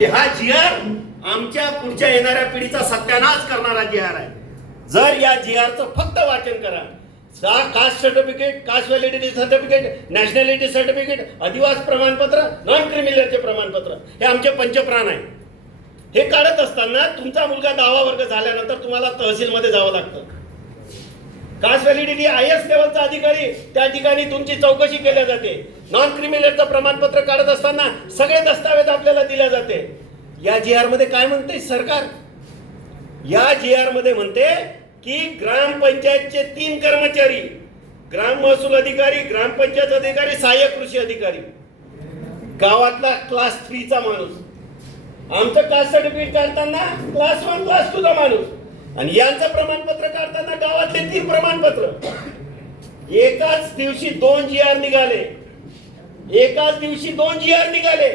हा जीआर आमच्या पुढच्या येणाऱ्या पिढीचा सत्यानाश करणारा जीआर आहे. जर या जीआरचं फक्त वाचन करा, caste certificate, caste validity certificate, nationality certificate, आदिवासी प्रमाणपत्र, नॉन क्रिमिनलचे प्रमाणपत्र, हे आमचे पंचप्राण आहे. हे काढत असताना तुमचा मुलगा 10वा वर्ग झाल्यानंतर तुम्हाला तहसीलमध्ये जावं लागतं. कास्ट व्हॅलिडिटी IAS लेवलचा अधिकारी, त्या ठिकाणी तुमची चौकशी केल्या जाते. नॉन क्रिमिनलचं प्रमाणपत्र काढत असताना सगळे दस्तावेज आपल्याला दिले जाते. या जीआर मध्ये काय म्हणते सरकार? या जीआर मध्ये म्हणते की ग्रामपंचायतचे 3 कर्मचारी, ग्राम महसूल अधिकारी, ग्रामपंचायत अधिकारी, सहाय्यक कृषी अधिकारी, गावातला क्लास 3 चा माणूस, आमचं कास्ट सर्टिफिकेट काढताना क्लास 1 क्लास 2 चा माणूस, आणि यांचं प्रमाणपत्र काढताना गावातले 3 प्रमाणपत्र. एकाच दिवशी 2 जीआर निघाले. एकाच दिवशी 2 जीआर निघाले.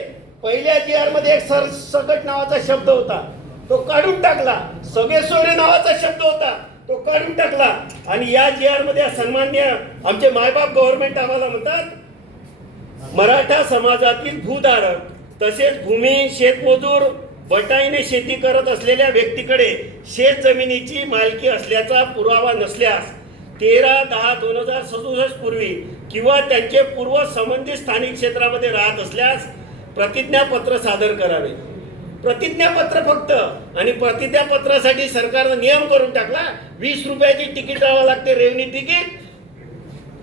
पहिल्या जीआर मध्ये एक सरसकट नावाचा शब्द होता, तो काढून टाकला. सगळे सोयरे नावाचा शब्द होता, तो काढून टाकला. आणि या जीआर मध्ये सन्मान्य आमचे मायबाप गव्हर्नमेंट आम्हाला म्हणतात, मराठा समाजातील भूधारक तसेच भूमी शेतमजूर बटाईने शेती करत असलेल्या व्यक्तीकडे शेत जमिनीची मालकी असल्याचा पुरावा नसल्यास 13/10/2067 पूर्वी किंवा त्यांचे पूर्व संबंधित स्थानिक क्षेत्रामध्ये राहत असल्यास प्रतिज्ञापत्र सादर करावे. प्रतिज्ञापत्र फक्त. आणि प्रतिज्ञापत्रासाठी सरकारनं नियम करून टाकला, 20 रुपयाची तिकीट द्यावं लागते, रेव्हन्यू तिकीट.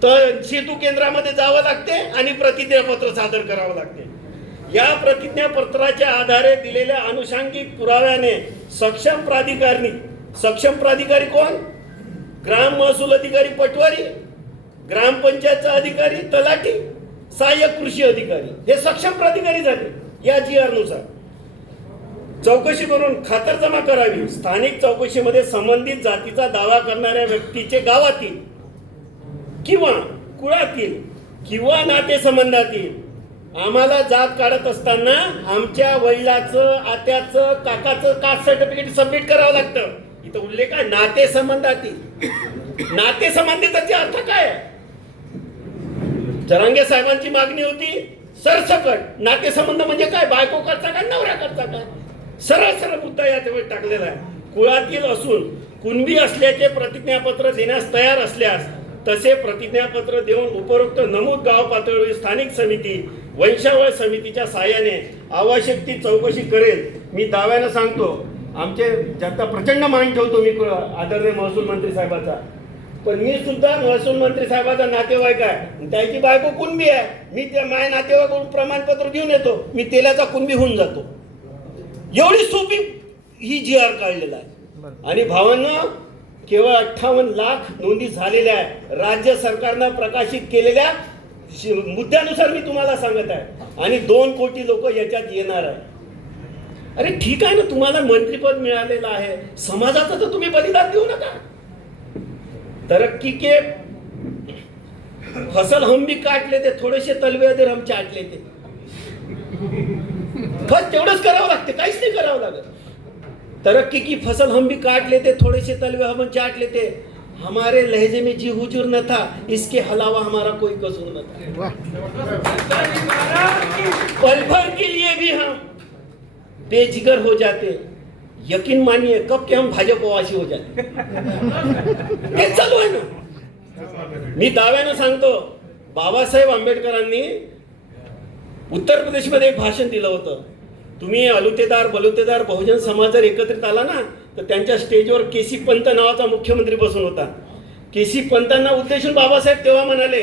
तर सेतू केंद्रामध्ये जावं लागते आणि प्रतिज्ञापत्र सादर करावं लागते. या प्रतिज्ञापत्राच्या आधारे दिलेल्या अनुषंगिक पुराव्याने सक्षम प्राधिकारी कोण? ग्राम महसूल अधिकारी पटवारी, ग्रामपंचायतचा अधिकारी तलाठी, सहाय्यक कृषी अधिकारी, हे सक्षम प्राधिकारी झाले. या जीआर नुसार चौकशी करून खातरजमा करावी. स्थानिक चौकशीमध्ये संबंधित जातीचा दावा करणाऱ्या व्यक्तीचे गावातील किंवा कुळातील किंवा नातेसंबंधातील, आम्हाला जात काढत असताना आमच्या वडिलाचं, आत्याचं, काकाचं कास्ट सर्टिफिकेट सबमिट करावं लागतं. इथं उल्लेख आहे नातेसंबंधातील. नातेसंबंधिताचा अर्थ काय? जरांगे साहेबांची मागणी होती सरसकट नातेसंबंध म्हणजे काय? बायको करता का नवऱ्या करता का? सरळ सरळ मुद्दा याच्यावर टाकलेला आहे. कुळातील असून कुणबी असल्याचे प्रतिज्ञापत्र देण्यास तयार असल्यास तसे प्रतिज्ञापत्र देऊन उपरोक्त नमूद गाव पातळीवर स्थानिक समिती वंशावळ समितीच्या सहाय्याने आवश्यक ती चौकशी करेल. मी दाव्यानं सांगतो, आमचे ज्यांचा प्रचंड मान ठेवतो मी आदरणीय महसूल मंत्री साहेबाचा, पण मी सुद्धा महसूल मंत्री साहेबाचा नातेवाईक आहे. त्याची बायको कुणबी आहे. मी त्या माझ्या नातेवाईकडून प्रमाणपत्र घेऊन येतो, मी तेलाचा कुणबी होऊन जातो. एवढी सोपी ही जीआर काढलेला आहे. आणि भावांना केवळ 58 लाख नोंदी झालेल्या आहे राज्य सरकारनं प्रकाशित केलेल्या मुद्द्यानुसार मी तुम्हाला सांगत आहे. आणि 2 कोटी लोक याच्यात येणार आहे. अरे ठीक आहे ना, तुम्हाला मंत्रीपद मिळालेलं आहे, समाजाचं तर तुम्ही बलिदान देऊ नका. तरक्की के फसल हम भी काट लेते, थोडेसे तलवे अधर हम चाट लेते. बस तेवढंच करावं लागते, काहीच नाही करावं लागत. तरक्की की फसल हम भी काट लेते, थोड़े से तलवे हम चाट लेते, हमारे लहजे में जी हुजूर न था, इसके अलावा हमारा कोई कसूर न था. पल भर के लिए भी हम बेजिगर हो जाते, यकीन मानिए कब के हम भाजपवासी हो जाते. हे चालू आहे ना. मी दाव्यानं सांगतो, बाबासाहेब आंबेडकरांनी उत्तर प्रदेशमध्ये एक भाषण दिलं होतं. तुम्ही अलुतेदार बलुतेदार बहुजन समाज जर एकत्रित आला ना, तर त्यांच्या स्टेजवर केसी पंत नावाचा मुख्यमंत्री बसून होता. केसी पंतांना उद्देशून बाबासाहेब तेव्हा म्हणाले,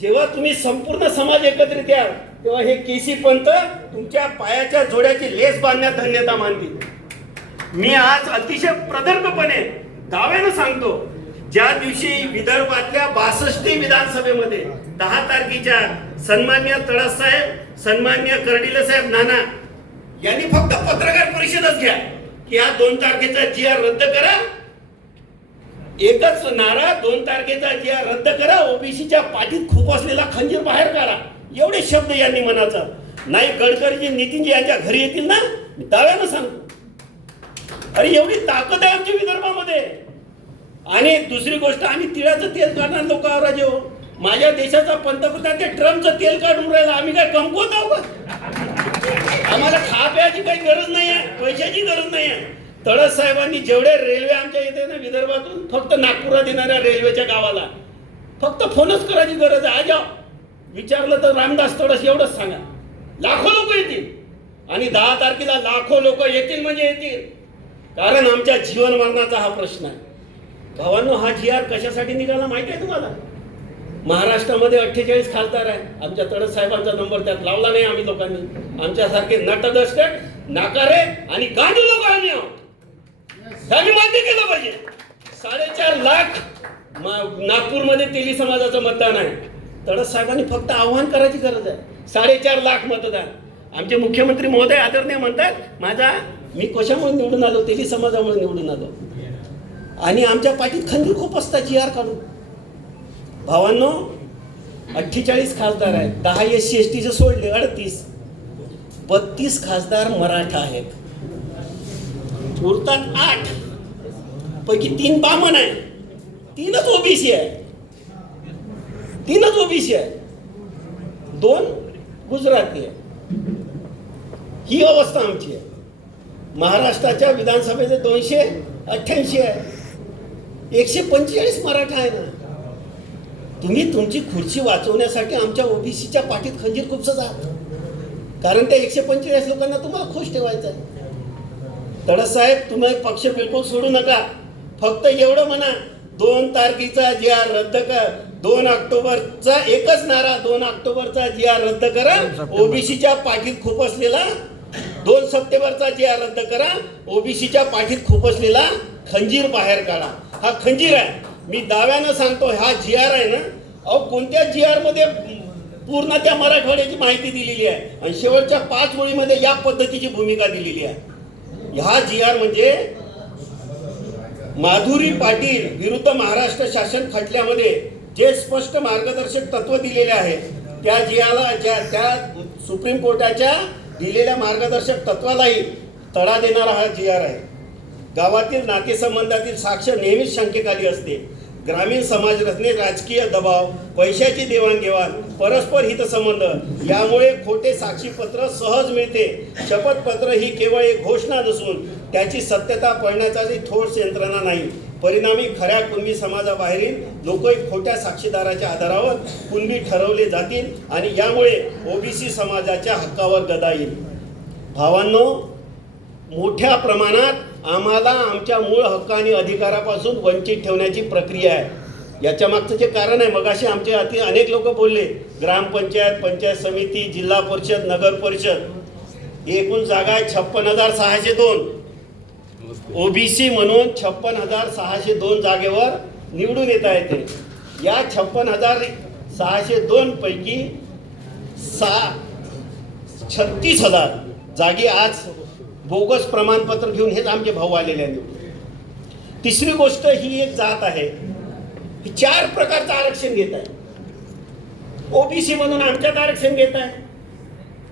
जेव्हा तुम्ही संपूर्ण समाज एकत्रित याल तेव्हा हे केसी पंत तुमच्या पायाच्या जोड्याची लेस बांधण्यात धन्यता मानतील. मी आज अतिशय प्रदर्भपणे दाव्यानं सांगतो, ज्या दिवशी विदर्भातल्या 62 विधानसभेमध्ये 10 तारखेच्या सन्मान्य तळसाहेब, सन्मान्य कर्डिले साहेब नाना यांनी फक्त पत्रकार परिषदच घ्या की या 2 तारखेचा जीआर रद्द करा. एकच नारा, 2 तारखेचा जीआर रद्द करा, ओबीसीच्या पाठीत खूप असलेला खंजीर बाहेर काढा. एवढे शब्द यांनी म्हणायचं नाही. गडकरीजी, नितीनजी यांच्या घरी येतील ना, मी दाव्यानं सांगतो. अरे एवढी ताकद आहे आमच्या विदर्भामध्ये. आणि दुसरी गोष्ट, आम्ही तिळाचं तेल काढणार लोक राजे हो. माझ्या देशाचा पंतप्रधान ते ट्रम्पचं तेल काढून राहिला, आम्ही काय कमकुवत आहोत? आम्हाला खा प्यायची काही गरज नाही आहे, पैशाची गरज नाही आहे. तळस साहेबांनी जेवढे रेल्वे आमच्या इथे ना विदर्भातून फक्त नागपुरात येणाऱ्या रेल्वेच्या गावाला फक्त फोनच करायची गरज आहे. आज विचारलं तर रामदास तळस एवढंच सांगा, लाखो लोक येतील. आणि 10 तारखेला लाखो लोक येतील म्हणजे येतील, कारण आमच्या जीवन मरणाचा हा प्रश्न आहे. भावांनो, हा GR कशासाठी निघाला माहिती आहे तुम्हाला? महाराष्ट्रामध्ये 48 खासदार आहे. आमच्या तळस साहेबांचा नंबर त्यात लावला नाही आम्ही लोकांनी. आमच्यासारखे नटदष्टक, नाकारे आणि गांडू लोक आम्ही आहोत. त्यांनी मान्य केलं पाहिजे. 4.5 लाख नागपूरमध्ये तेली समाजाचं मतदान आहे. तळस साहेबांनी फक्त आव्हान करायची गरज आहे. 4.5 लाख मतदान. आमचे मुख्यमंत्री महोदय आदरणीय म्हणतात, मी कशामुळे निवडून आलो? तेली समाजामुळे निवडून आलो. आणि आमच्या पाठीत खंजीर खूप असतात GR काढून. भावांनो, 48 खासदार आहेत, 10 SC STचे सोडले 38, 32 खासदार मराठा आहेत, उरतात 8 पैकी 3 बामण आहे, 3च OBC आहे, 3च OBC आहे, 2 गुजराती आहे. ही अवस्था आमची आहे. महाराष्ट्राच्या विधानसभेचे 288 आहे, 145 मराठा आहे ना. तुम्ही तुमची खुर्ची वाचवण्यासाठी आमच्या OBCच्या पाठीत खंजीर खुपसत आहात, कारण त्या 145 लोकांना तुम्हाला खुश ठेवायचं आहे. तळस साहेब, तुम्ही पक्ष बिलकुल सोडू नका. फक्त एवढं म्हणा, 2 तारखेचा GR रद्द कर. 2 ऑक्टोबरचा एकच नारा, 2 ऑक्टोबरचा GR रद्द करा. OBCच्या पाठीत खूप असलेला 2 सप्टेंबरचा GR रद्द करा. OBCच्या पाठीत खूप असलेला खंजीर बाहेर काढा. हा खंजीर आहे. मी दाव्यानं सांगतो, हा GR आहे ना, कोणत्या GR मध्ये पूर्ण त्या मराठवाड्याची माहिती दिलेली आहे आणि शेवटच्या 5 ओळीमध्ये या पद्धतीची भूमिका दिलेली आहे. हा GR म्हणजे माधुरी पाटील विरुद्ध महाराष्ट्र शासन खटल्यामध्ये जे स्पष्ट मार्गदर्शक तत्व दिलेले आहे, त्या त्या सुप्रीम कोर्टाच्या दिलेल्या मार्गदर्शक तत्वालाही तडा देणारा हा GR आहे. गावातील नातेसंबंधातील साक्ष नेहमीच शंकेखाली असते. ग्रामीण समाज रचनेत राजकीय दबाव, पैशाची देवाणघेवाण, परस्पर हितसंबंध यामुळे खोटे साक्षीपत्र सहज मिळते. शपथपत्र ही केवळ एक घोषणा नसून त्याची सत्यता पळण्याचाही ठोस यंत्रणा नाही. परिणामी खऱ्या कुणबी समाजाबाहेरील लोकही खोट्या साक्षीदाराच्या आधारावर कुणबी ठरवले जातील आणि यामुळे OBC समाजाच्या हक्कावर गदा येईल. भावांनो, मोठ्या प्रमाणात आम्हाला आमच्या मूळ हक्क आणि अधिकारापासून वंचित ठेवण्याची प्रक्रिया आहे. याच्या मागचं जे कारण आहे, मगाशी आमचे अनेक लोक बोलले, ग्रामपंचायत, पंचायत समिती, जिल्हा परिषद, नगर परिषद, एकूण जागा आहे 56,602. OBC म्हणून 56,602 जागेवर निवडून येता येते. या 56,602 पैकी 36,000 जागी आज बोगस प्रमाणपत्र घेऊन हेच आमचे भाऊ आलेले आहेत. तिसरी गोष्ट, ही एक जात आहे, 4 प्रकारचं आरक्षण घेत आहे. OBC म्हणून आमच्यात आरक्षण घेत आहे,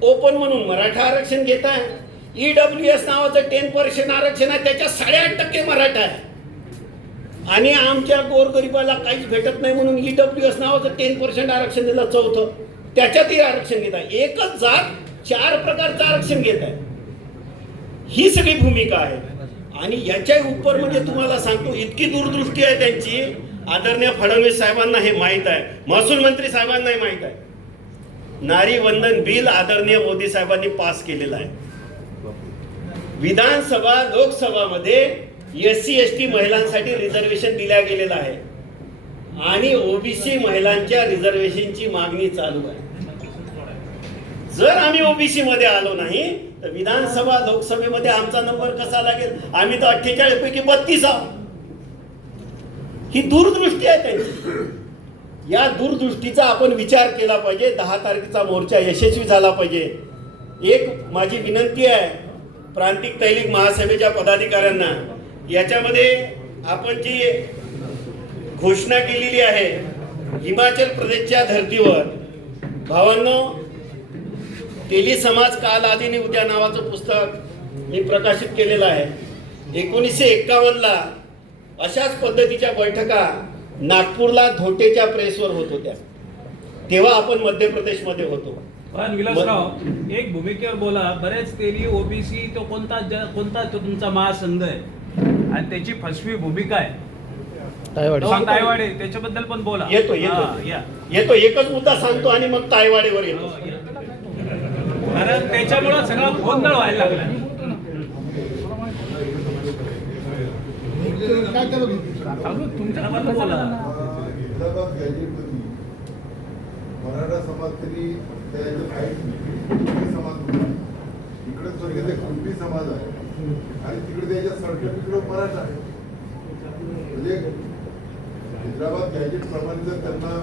ओपन म्हणून मराठा आरक्षण घेत आहे, EWS नावाचं 10% आरक्षण आहे, त्याच्यात 8.5% मराठा आहे. आणि आमच्या गोरगरिबाला काहीच भेटत नाही म्हणून EWS नावाचं 10% आरक्षण दिलं, 4थं, त्याच्यातही आरक्षण घेत आहे. एकच जात 4 प्रकारचं आरक्षण घेत आहे. ही सगळी भूमिका आहे. आणि याच्या उपर म्हणजे तुम्हाला सांगतो, इतकी दूरदृष्टी आहे त्यांची. आदरणीय फडणवीस साहेबांना हे माहीत आहे, महसूल मंत्री साहेबांनाही माहीत आहे. नारी वंदन बिल आदरणीय मोदी साहेबांनी पास केलेलं आहे. विधानसभा, लोकसभामध्ये SC ST महिलांसाठी रिझर्वेशन दिल्या गेलेलं आहे आणि OBC महिलांच्या रिझर्वेशनची मागणी चालू आहे. जर आम्ही OBC मध्ये आलो नाही तर विधानसभा, लोकसभेमध्ये आमचा नंबर कसा लागेल? आम्ही तर 48 पैकी 32 आहोत. ही दूरदृष्टी आहे त्यांची. या दूरदृष्टीचा आपण विचार केला पाहिजे. 10 तारखेचा मोर्चा यशस्वी झाला पाहिजे. एक माझी विनंती आहे प्रांतिक तैलिक महासभेच्या पदाधिकाऱ्यांना, याच्यामध्ये आपण जी घोषणा केलेली आहे हिमाचल प्रदेशच्या धर्तीवर, भावांनो, तेली समाज काल आदिनी उद्या नावाचं पुस्तक मी प्रकाशित केलेलं आहे. 1951ला अशाच पद्धतीच्या बैठका नागपूरला धोटेच्या प्रेसवर होत होत्या. तेव्हा आपण मध्य प्रदेशमध्ये होतो. पण विलासराव एक भूमिकेवर बोला. बरेच तेली ओबीसी तो कोणता तो तुमचा महासंघ आहे आणि त्याची फसवी भूमिका आहे तायवाडे, त्याच्याबद्दल पण बोला. येतो एकच मुद्दा सांगतो आणि मग तायवाडेवर येतो. कारण त्याच्यामुळे सगळा गोंधळ व्हायला लागला. तुमच्याबद्दल बोला. मराठा समाज तरी समाज इकडे स्वर्गीय कुणबी समाज आहे आणि तिकडे त्याच्या सर्टिफिकेट मराठा आहे. म्हणजे हैदराबाद गॅजेट प्रमाणे जर त्यांना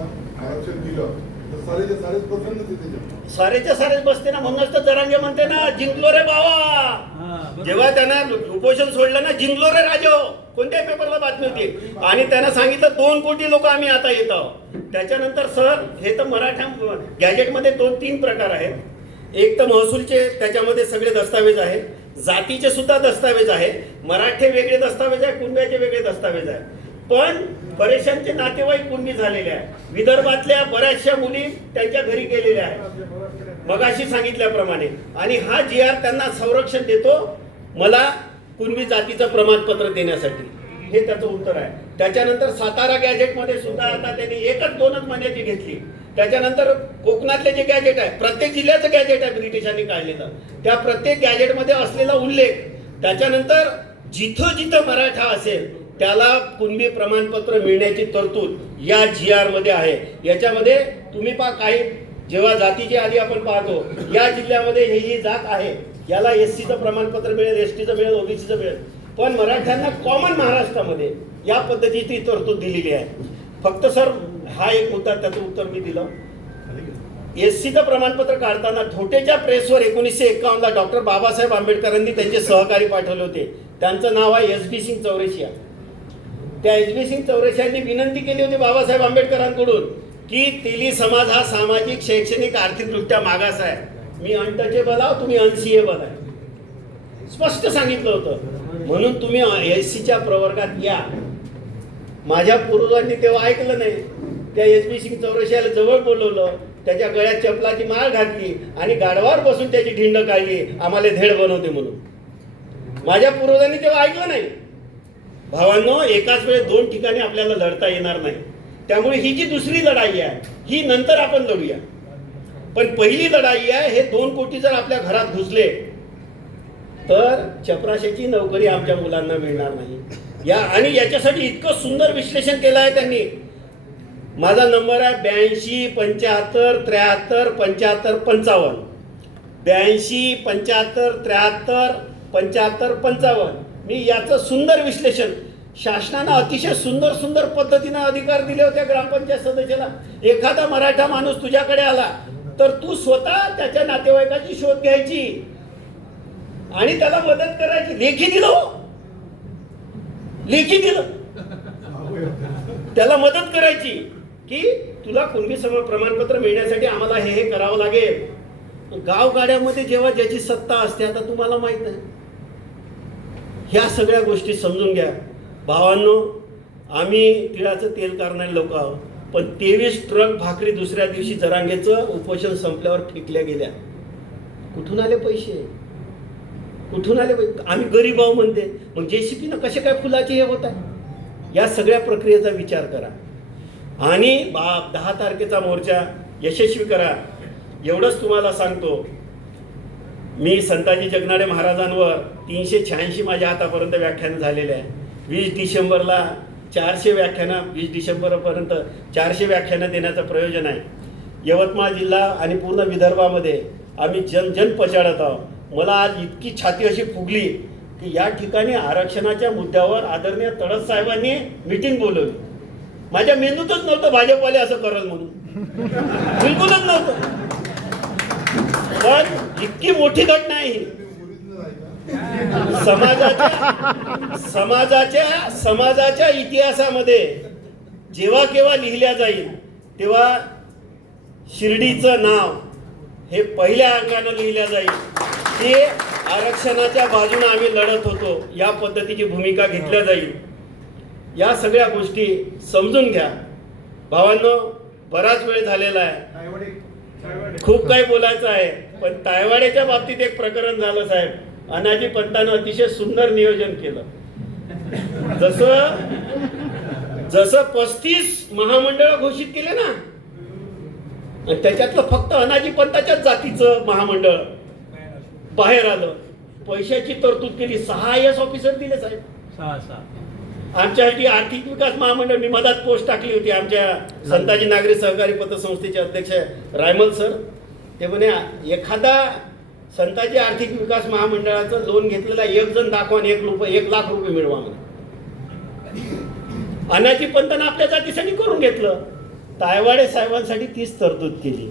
आरक्षण दिलं तर सारेच्या सारेच बसत नसते त्याच्यात. सारेच्या सारेच बसते ना. म्हणूनच तर जरांगे म्हणते ना जिंकलो रे बाबा. जेव्हा त्यांना उपोषण सोडलं ना, जिंकलो रे राजो, कोणत्याही पेपरला बातमी होती. आणि त्यांना सांगितलं 2 कोटी लोक आम्ही आता येत आहोत. त्याच्यानंतर सर हे तर मराठा गॅजेटमध्ये 2-3 प्रकार आहेत. एक तर महसूलचे, त्याच्यामध्ये सगळे दस्तावेज आहेत. जातीचे सुद्धा दस्तावेज आहे. मराठे वेगळे दस्तावेज आहे, कुणब्याचे वेगळे दस्तावेज आहे. पण बरेचशांचे नातेवाईक कुणबी झालेले आहे. विदर्भातल्या बऱ्याचशा मुली त्यांच्या घरी गेलेल्या आहेत मगाशी सांगितल्याप्रमाणे. आणि हा GR त्यांना संरक्षण देतो मला कुणबी जातीचं प्रमाणपत्र देण्यासाठी. हे त्याचं उत्तर आहे. त्याच्यानंतर सातारा गॅजेटमध्ये सुद्धा आता त्यांनी 1-2 महिन्याची घेतली. त्याच्यानंतर कोकणातले जे गॅजेट आहे, प्रत्येक जिल्ह्याचं गॅजेट आहे ब्रिटिशांनी काढलेलं, त्या प्रत्येक गॅजेटमध्ये असलेला उल्लेख. त्याच्यानंतर जिथं जिथं मराठा असेल त्याला कुणबी प्रमाणपत्र मिळण्याची तरतूद या GR मध्ये आहे. याच्यामध्ये तुम्ही पहा, काही जेव्हा जातीची आधी आपण पाहतो, या जिल्ह्यामध्ये ही जात आहे, याला SCचं प्रमाणपत्र मिळेल, STचं मिळेल, OBCचं मिळेल. पण मराठ्यांना कॉमन महाराष्ट्रामध्ये या पद्धतीची तरतूद दिलेली आहे. फक्त सर हा एक मुद्दा, त्याचं उत्तर मी दिलं. SCचं प्रमाणपत्र काढताना धोटेच्या प्रेसवर 1951ला डॉक्टर बाबासाहेब आंबेडकरांनी त्यांचे सहकारी पाठवले होते. त्यांचं नाव आहे SB सिंग चौरसिया. त्या SB सिंग चौरसियांनी विनंती केली होती बाबासाहेब आंबेडकरांकडून की तेली समाज हा सामाजिक, शैक्षणिक, आर्थिकदृष्ट्या मागास आहे. मी अनटचेबल आहे, तुम्ही अनसीएबल आहे, स्पष्ट सांगितलं होतं. म्हणून तुम्ही SCच्या प्रवर्गात या. माझ्या पूर्वजांनी तेव्हा ऐकलं नाही. त्या SB सिंग चौरसियाला जवळ बोलवलं, त्याच्या गळ्यात चपलाची माळ घातली आणि गाढवावर बसून त्याची ढिंड काढली, आम्हाला धेड बनवते म्हणून. माझ्या पूर्वजांनी तेव्हा ऐकलं नाही. भावांनो, एकाच वेळेस 2 ठिकाणी आपल्याला लढता येणार नाही. त्यामुळे ही जी दुसरी लढाई आहे ही नंतर आपण लढूया. पण पहिली लढाई आहे, हे 2 कोटी जर आपल्या घरात घुसले तर चपराशाची नोकरी आमच्या मुलांना मिळणार नाही. आणि याच्यासाठी इतकं सुंदर विश्लेषण केलं आहे त्यांनी. माझा नंबर आहे 82 75 73 75 55. 82 75 73 75 55. मी याचं सुंदर विश्लेषण, शासनानं अतिशय सुंदर पद्धतीनं अधिकार दिले होते ग्रामपंचायत सदस्याला. एखादा मराठा माणूस तुझ्याकडे आला तर तू स्वतः त्याच्या नातेवाईकाची शोध घ्यायची आणि त्याला मदत करायची. लेखी दिलं त्याला मदत करायची की तुला कुणबी प्रमाणपत्र मिळण्यासाठी आम्हाला हे करावं लागेल. गावगाड्यामध्ये जेव्हा ज्याची सत्ता असते, आता तुम्हाला माहित आहे, ह्या सगळ्या गोष्टी समजून घ्या. भावांनो, आम्ही तिळाचं तेल करणारे लोक आहोत. पण 23 ट्रक भाकरी दुसऱ्या दिवशी जरांगेचं उपोषण संपल्यावर फेकल्या गेल्या. कुठून आले पैसे? कुठून आले पैसे? आम्ही गरीब आहो म्हणते. मग JCPनं कसे काय फुलाचे हे होत आहे? या सगळ्या प्रक्रियेचा विचार करा आणि 10 तारखेचा मोर्चा यशस्वी करा. एवढंच तुम्हाला सांगतो. मी संताजी जगनाडे महाराजांवर 386 माझ्या आतापर्यंत व्याख्यान झालेले आहे. 20 डिसेंबरला 400 व्याख्यानं, 20 डिसेंबरपर्यंत 400 व्याख्यानं देण्याचं प्रयोजन आहे. यवतमाळ जिल्हा आणि पूर्ण विदर्भामध्ये आम्ही जन पछाडत आहोत. मला आज इतकी छाती अशी फुगली की या ठिकाणी आरक्षणाच्या मुद्द्यावर आदरणीय तडस साहेबांनी मीटिंग बोलवली. माझ्या मेंदूतच नव्हतं भाजपवाले असं करल म्हणून, बिलकुलच नव्हतं. पण इतकी मोठी घटना आहे ही. समाजाच्या इतिहासामध्ये जेव्हा केव्हा लिहिल्या जाईल तेव्हा शिर्डीचं नाव हे पहिल्या अंगानं लिहिल्या जाईल की आरक्षणाच्या बाजूने आम्ही लढत होतो, या पद्धतीची भूमिका घेतल्या जाईल. या सगळ्या गोष्टी समजून घ्या. भावांनो, बराच वेळ झालेला आहे. खूप काही बोलायचं आहे, पण तायवाड्याच्या बाबतीत एक प्रकरण झालं साहेब. अनाजी पंतानं अतिशय सुंदर नियोजन केलं. जसं 35 महामंडळ घोषित केले ना, आणि त्याच्यातलं फक्त अनाजी पंताच्याच जातीचं महामंडळ बाहेर आलं. पैशाची तरतूद केली, 6 IAS ऑफिसर दिले साहेब. 6 आमच्यासाठी आर्थिक विकास महामंडळ, मी मधात पोस्ट टाकली होती. आमच्या संताजी नागरी सहकारी पतसंस्थेचे अध्यक्ष रायमल सर, ते म्हणे एखादा संताजी आर्थिक विकास महामंडळाचं लोन घेतलेला एक जण दाखवा आणि 1 लाख रुपये मिळवा म्हणे. अनाजी पंतांना आपल्या जातीसाठी करून घेतलं. तायवाडे साहेबांसाठी तीच तरतूद केली.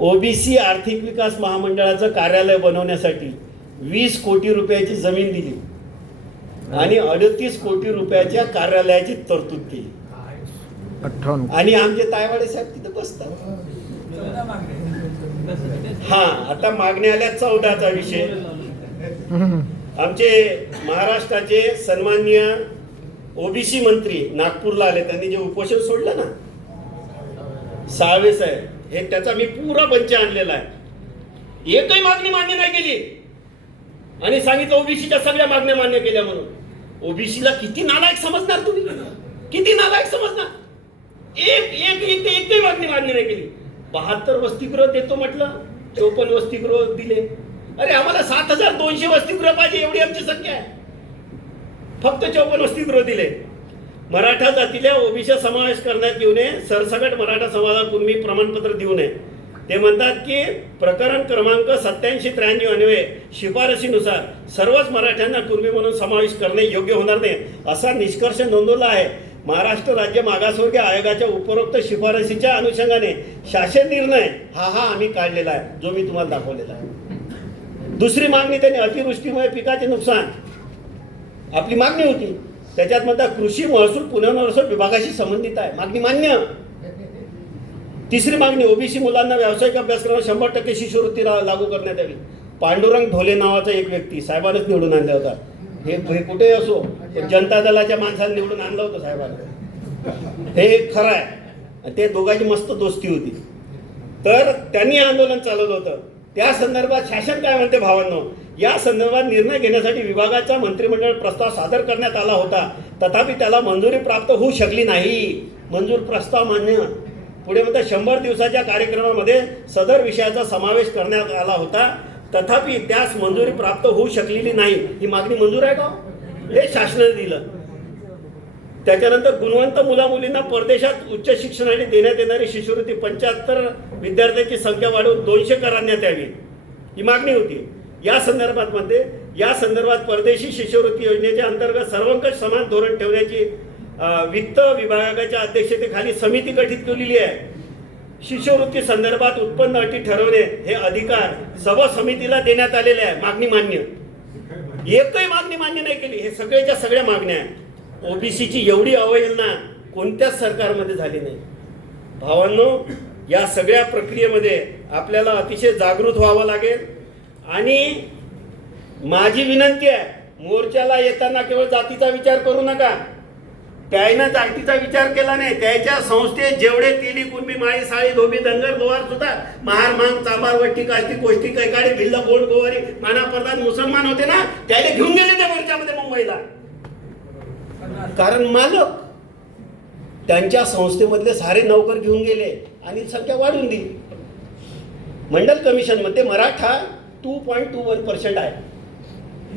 ओबीसी आर्थिक विकास महामंडळाचं कार्यालय बनवण्यासाठी 20 कोटी रुपयाची जमीन दिली आणि 38 कोटी रुपयाच्या कार्यालयाची तरतूद केली. आणि आमचे तायवाडे साहेब तिथे बसतात. हा, आता मागण्या आल्या 14चा विषय. आमचे महाराष्ट्राचे सन्माननीय ओबीसी मंत्री नागपूरला आले. त्यांनी जे उपोषण सोडलं ना, साळवे साहेब, हे त्याचा मी पुरा पंच आणलेला आहे. एकही मागणी मान्य नाही केली आणि सांगितलं ओबीसीच्या सगळ्या मागण्या मान्य केल्या म्हणून. ओबीसीला किती नालायक समजणार तुम्ही, किती नालायक समजणार. एकही मागणी मान्य नाही केली. 72 वसतिगृह देतो म्हटलं, 54 वसतिगृह दिले. अरे आम्हाला 7200 वसतिगृह पाहिजे, एवढी आमची संख्या आहे. फक्त 54 वसतिगृह दिले. मराठा जातीला ओबीसी समावेश करण्यात येऊ नये, सरसकट मराठा समाजाला कुणबी प्रमाणपत्र देऊ नये. ते म्हणतात की प्रकरण क्रमांक 8793 अन्वये शिफारशीनुसार सर्वच मराठ्यांना कुणबी म्हणून समावेश करणे योग्य होणार नाही, असा निष्कर्ष नोंदवला आहे. महाराष्ट्र राज्य मागासवर्गीय आयोगाच्या उपरोक्त शिफारशीच्या अनुषंगाने शासन निर्णय हा आम्ही काढलेला आहे, जो मी तुम्हाला दाखवलेला आहे. दुसरी मागणी त्यांनी अतिवृष्टीमुळे पिकाचे नुकसान, आपली मागणी होती. त्याच्यात म्हणतात कृषी महसूल पुनर्वसन विभागाशी संबंधित आहे, मागणी मान्य. तिसरी मागणी ओबीसी मुलांना व्यावसायिक अभ्यासक्रमात 100% शिष्यवृत्ती लागू करण्यात यावी. पांडुरंग ढोले नावाचा एक व्यक्ती साहेबांनाच निवडून आणला होता. हे कुठे असो, जनता दलाच्या माणसाला निवडून आणलं होतं साहेबांना, हे खरं आहे. ते दोघांची मस्त दोस्ती होती. तर त्यांनी आंदोलन चालवलं होतं. त्या संदर्भात शासन काय म्हणते भावांनो, या संदर्भात निर्णय घेण्यासाठी विभागाचा मंत्रिमंडळ प्रस्ताव सादर करण्यात आला होता, तथापि त्याला मंजुरी प्राप्त होऊ शकली नाही. मंजूर प्रस्ताव मान्य. पुढे म्हणतात 100 दिवसाच्या कार्यक्रमामध्ये सदर विषयाचा समावेश करण्यात आला होता, तथापि त्यास मंजुरी प्राप्त होऊ शकलेली नाही. ही मागणी मंजूर आहे का? हे शासनाने दिलं. त्याच्यानंतर गुणवंत मुलामुलींना परदेशात उच्च शिक्षणासाठी देण्यात येणारी शिष्यवृत्ती 75 विद्यार्थ्यांची संख्या वाढवून 200 करण्यात यावी, ही मागणी होती. या संदर्भात परदेशी शिष्यवृत्ती योजनेच्या अंतर्गत सर्वंकष समान धोरण ठेवण्याची वित्त विभागाच्या अध्यक्षतेखाली समिती गठीत केलेली आहे. शिष्यवृत्ती संदर्भात उत्पन्न अटी ठरवणे हे अधिकार सभा समितीला देण्यात आलेले आहे, मागणी मान्य. एकही मागणी मान्य नाही केली. हे सगळ्याच्या सगळ्या मागण्या आहेत. ओबीसीची एवढी अवहेलना कोणत्याच सरकारमध्ये झाली नाही. भावांनो, या सगळ्या प्रक्रियेमध्ये आपल्याला अतिशय जागृत व्हावं लागेल. आणि माझी विनंती आहे, मोर्चाला येताना केवळ जातीचा विचार करू नका. त्यानं जातीचा विचार केला नाही, त्याच्या संस्थेत जेवढे तेली कुणबी माळी साळी धोबी धनगर गोवार सुद्धा महार मांग चांबार वट्टी काष्टी कोष्टी कैकाडी भिल्ल गोड गोवारी माना प्रधान मुसलमान होते ना, त्याला घेऊन गेले त्या मोर्चामध्ये मुंबईला. कारण मालक त्यांच्या संस्थेमधले सारे नौकर घेऊन गेले आणि संख्या वाढून दिली. मंडल कमिशनमध्ये मराठा 2.21% आहे.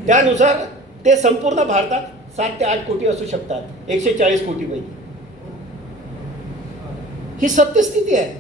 त्यानुसार ते संपूर्ण भारतात 7 ते 8 कोटी असू शकतात, 140 कोटी पैकी. ही सत्यस्थिती आहे.